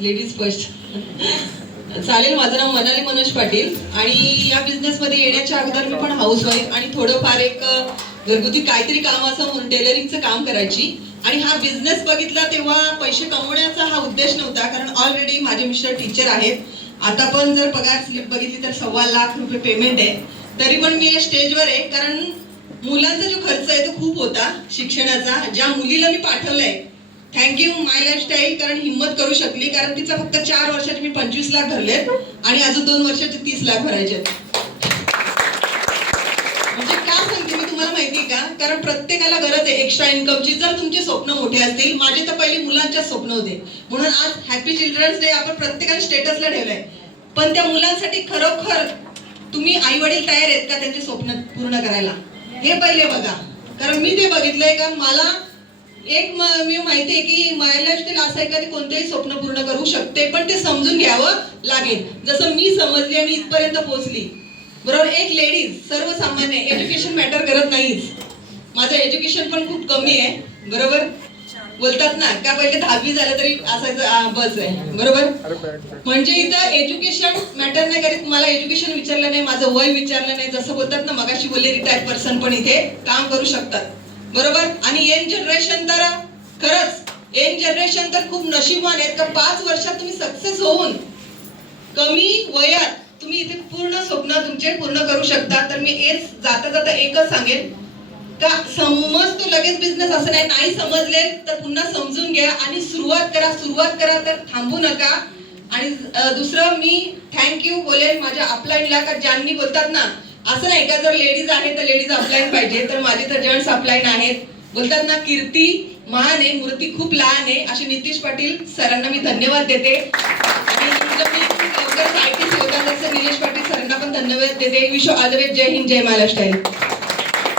Ladies first. चालेल. माझं नाव मनाली मनोज पाटील आणि या बिझनेसमध्ये येण्याच्या अगोदर मी पण हाऊसवाईफ आणि थोडंफार एक घरगुती काहीतरी काम असं म्हणून टेलरिंगचं काम करायची. आणि हा बिझनेस बघितला तेव्हा पैसे कमवण्याचा हा उद्देश नव्हता, कारण ऑलरेडी माझे मिस्टर टीचर आहेत. आता पण जर पगार स्लिप बघितली तर 1.25 लाख रुपये पेमेंट आहे. तरी पण मी या स्टेजवर आहे कारण मुलांचा जो खर्च आहे तो खूप होता शिक्षणाचा. ज्या मुलीला मी पाठवलंय, थँक्यू माय लाईफस्टाईल, कारण हिंमत करू शकली. कारण तिचा फक्त 4 वर्षाचे मी 25 लाख भरलेत आणि अजून 2 वर्षाचे 30 लाख भरायचे. म्हणजे का सांगते मी तुम्हाला माहिती आहे का, कारण प्रत्येकाला गरज आहे एक्स्ट्रा इन्कमची. जर तुमचे स्वप्न मोठे असतील, माझे तर पहिले मुलांच्या स्वप्न होते, म्हणून आज हॅपी चिल्ड्रन्स डे आपण प्रत्येकाने स्टेटसला ठेवलंय. पण त्या मुलांसाठी खरोखर तुम्ही आई वडील तयार आहेत का त्यांचे स्वप्न पूर्ण करायला, हे पहिले बघा. कारण मी ते बघितलंय का मला एक मी माहिती आहे की माय लाईफस्टाईल असं आहे का ती कोणतेही स्वप्न पूर्ण करू शकते, पण ते समजून घ्यावं लागेल. जसं मी समजली आणि इथपर्यंत पोहोचली. बरोबर. एक लेडीज सर्वसामान्य, एज्युकेशन मॅटर करत नाहीच. माझं एज्युकेशन पण खूप कमी आहे. बरोबर बोलतात ना का, पहिले 10वी झालं तरी असायचं बस आहे. बरोबर. म्हणजे इथं एज्युकेशन मॅटर नाही करीत. मला एज्युकेशन विचारलं नाही, माझं वय विचारलं नाही. जसं बोलतात ना मगाशी बोलले, रिटायर्ड पर्सन पण इथे काम करू शकतात. बरोबर. आणि यंग जनरेशन तर खरंच, यंग जनरेशन तर खूप नशीबवान आहेत का 5 वर्षात तुम्ही सक्सेस होऊन कमी वयात तुम्ही इथे पूर्ण स्वप्न तुमचे पूर्ण करू शकता. तर मी हेच जाता जाता एकच सांगेन का समजतो लगेच बिझनेस असं नाही. नाही समजले तर पुन्हा समजून घ्या आणि सुरुवात करा. सुरुवात करा तर थांबू नका. आणि दुसरं मी थँक्यू बोलेन माझ्या अपलाईनला, का ज्यांनी बोलतात ना असं नाही का जर लेडीज आहे तर लेडीज अपलाईन पाहिजे, तर माझे तर जेंट्स अपलाईन आहेत. बोलतात ना कीर्ती महान आहे, मूर्ती खूप लहान आहे. असे नितीश पाटील सरांना मी धन्यवाद देते. आणि लवकर आयटी होता तसं निलेश पाटील सरांना पण धन्यवाद देते. Wish all the best. जय हिंद, जय महाराष्ट्र.